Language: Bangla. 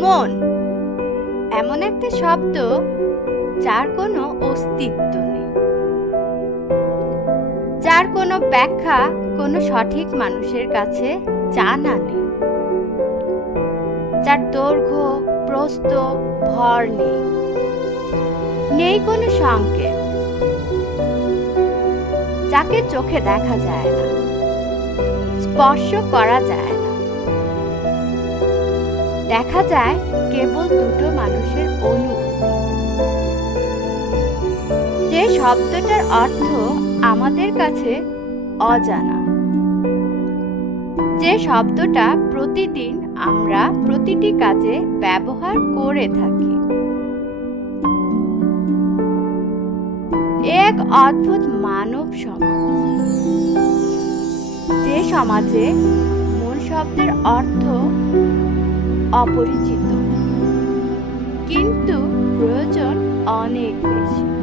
মন। এমন একটা শব্দ যার কোনো অস্তিত্ব নেই। যার কোনো ব্যাখ্যা কোনো সঠিক মানুষের কাছে জানা নেই। যার দৈর্ঘ্য, প্রস্থ, ভর নেই। নেই কোনো সংকেত। যাকে চোখে দেখা যায় না। স্পর্শ করা যায় দেখা যায় কেবল দুটো মানুষের অনুভূতি যে শব্দটার অর্থ আমাদের কাছে অজানা। যে শব্দটা প্রতিদিন আমরা প্রতিটি কাজে ব্যবহার করে থাকি। এক অদ্ভুত মানব সমাজ। যে সমাজে মূল শব্দের অর্থ অপরিচিত। কিন্তু প্রয়োজন অনেক বেশি।